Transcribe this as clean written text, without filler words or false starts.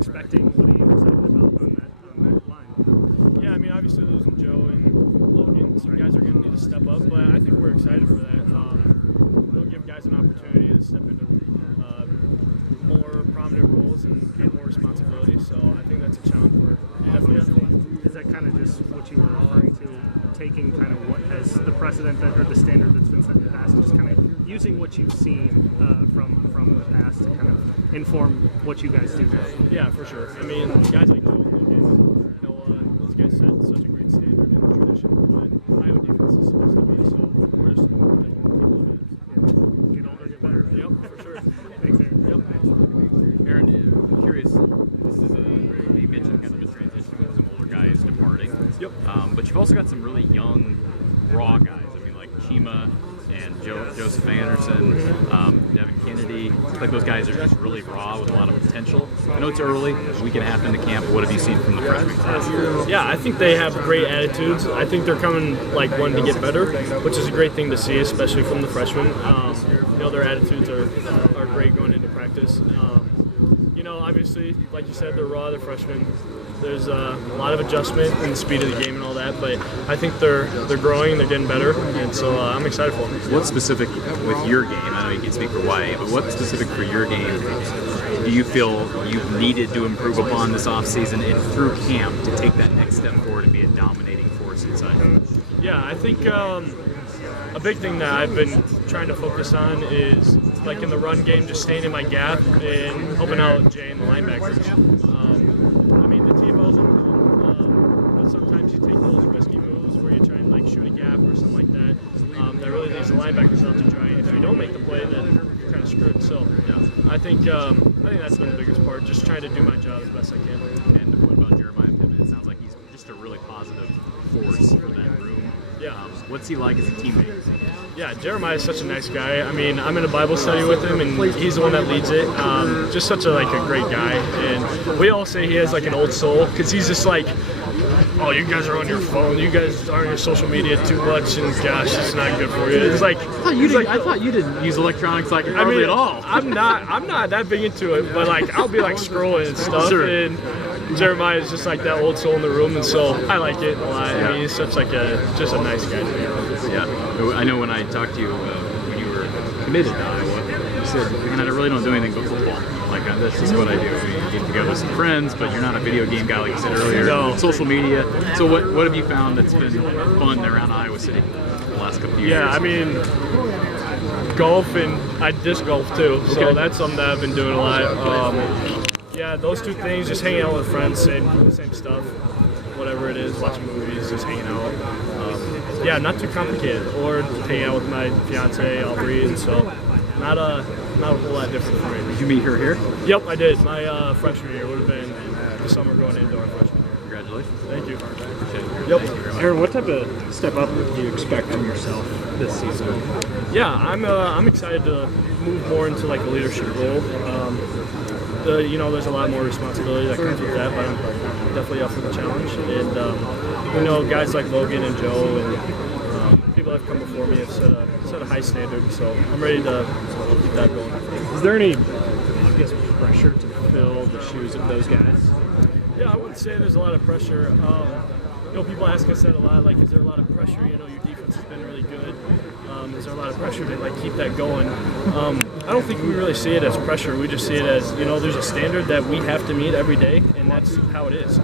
expecting? What do you expect on that line? Yeah, I mean, obviously losing Joe and Logan, some guys are going to need to step up, but I think we're excited for that. It'll give guys an opportunity to step into more prominent roles and get more responsibility, so I think that's a challenge for definitely. Is that kind of just what you were referring to, taking kind of what has the precedent or the standard that's been set in the past, just kind of using what you've seen from the past to kind of inform what you guys do? Yeah, for sure. I mean, guys like Joe Logan, those guys set such a great standard and tradition of what Iowa defense is supposed to be, so we're just going to keep moving. Yep, for sure. Yep. Aaron, I'm curious, this is you mentioned kind of a transition with some older guys departing. Yep. But you've also got some really young, raw guys. I mean, like Chima and Joseph Anderson, Devin Kennedy. Like those guys are just really raw with a lot of potential. I know it's early, a week and a half into camp, but what have you seen from the freshman class? Yeah, I think they have great attitudes. I think they're coming like wanting to get better, which is a great thing to see, especially from the freshmen. Their attitudes are great going into practice. Obviously, like you said, they're raw, they're freshmen. There's a lot of adjustment in the speed of the game and all that, but I think they're growing, they're getting better, and so I'm excited for them. What's specific with your game? I know you can't speak for YA, but what's specific for your game do you feel you've needed to improve upon this offseason and through camp to take that next step forward and be a dominating force inside? Yeah, I think a big thing that I've been trying to focus on is, like in the run game, just staying in my gap and helping out Jay and the linebackers. I mean, the TiVos are cool, but sometimes you take those risky moves where you try and like shoot a gap or something like that. That really leaves the linebackers out to dry, and if you don't make the play, then you're kind of screwed. So I think that's the biggest part, just trying to do my job as best I can. And what about Jeremiah Pittman? It sounds like he's just a really positive force for that room. Yeah. What's he like as a teammate? Yeah, Jeremiah is such a nice guy. I mean, I'm in a Bible study with him, and he's the one that leads it. Just such a great guy, and we all say he has like an old soul because he's just like, oh, you guys are on your phone, you guys are on your social media too much, and gosh, it's not good for you. It's like I thought you didn't use electronics like hardly at all. I'm not that big into it, but like I'll be like scrolling and stuff. Sure. And Jeremiah is just like that old soul in the room, and so I like it a lot. Yeah. I mean, he's such like just a nice guy to be around. Yeah, I know when I talked to you when you were committed to Iowa, you said, man, I really don't do anything but football. Like, that's just what I do. I mean, you get together with some friends, but you're not a video game guy like you said earlier. No. Social media. So what have you found that's been fun around Iowa City the last couple of years? Yeah, I mean, golf, and I disc golf too, so Okay. that's something that I've been doing a lot. Yeah, those two things, just hanging out with friends, same stuff, whatever it is, watching movies, just hanging out. Yeah, not too complicated, or hanging out with my fiance, Aubrey, and so not a whole lot different for me. Did you meet her here? Yep, I did. My freshman year would have been the summer going into our freshman year. Congratulations. Thank you. Appreciate it. Yep. Thank you very much. Aaron, what type of step up do you expect from yourself this season? Yeah, I'm excited to move more into like a leadership role. There's a lot more responsibility that comes with that, but I'm definitely up for the challenge. And guys like Logan and Joe and people that have come before me have set a high standard, so I'm ready to keep that going. Is there any, pressure to fill the shoes of those guys? Yeah, I wouldn't say there's a lot of pressure. People ask us that a lot, like, is there a lot of pressure? Your defense has been really good. Is there a lot of pressure to keep that going? I don't think we really see it as pressure. We just see it as, there's a standard that we have to meet every day, and that's how it is.